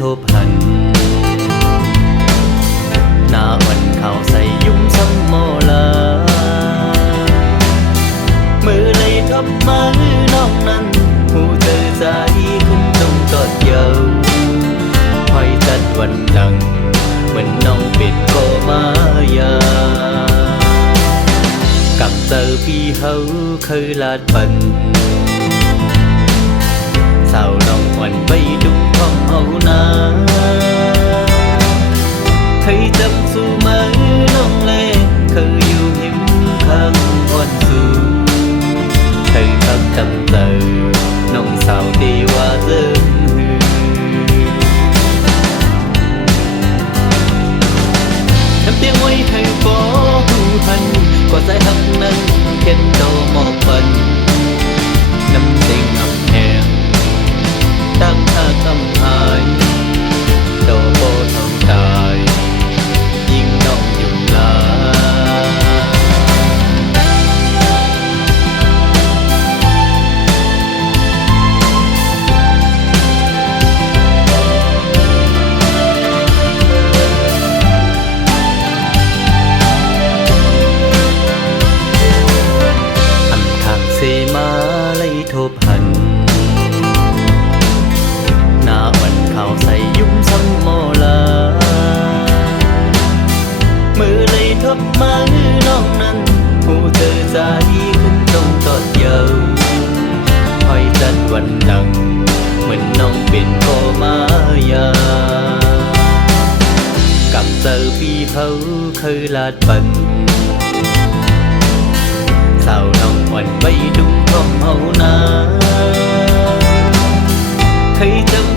ทบหันหน้าวันข่าวใส่ยุ่มซ้ำโมลามือเลยทบมือน้องนั้นหูเธอใจขึ้นตรงตอดเยาคอยจัดวันหลังเหมือนน้องเป็นโกมายากับเจอพี่เฮาเคยลาดปันสาวน้องวันไปดุงท้องเอานาเคยจำสู่มือน้องเล่เคยอยู่หิมข้างอ่อนสู่เคยทักจำเจอน้องสาวดีว่าเริ่มหือน้ำเตียงไว้ให้ฟ้อหูพันกว่าใจหักนั้นเข็นโตหมอกปันน้ำเต็งอับแหงตั้งท่าคำหายโตโบเท่าตายยิ่งน้องอยู่ลาอันทางเสมาไล่ทบหันหน้าวันข่าวใส่ยุ่มซ้ำโมลามือเลยทบมือน้องนั้นหูเธอใจขึ้นตรงตอดเยาคอยจัดวันหลังเหมือนน้องเป็นโกมายากับเจอพี่เขาเคยลาดปันสาวน้องวันไปดุงท้องเอานาเคยจำ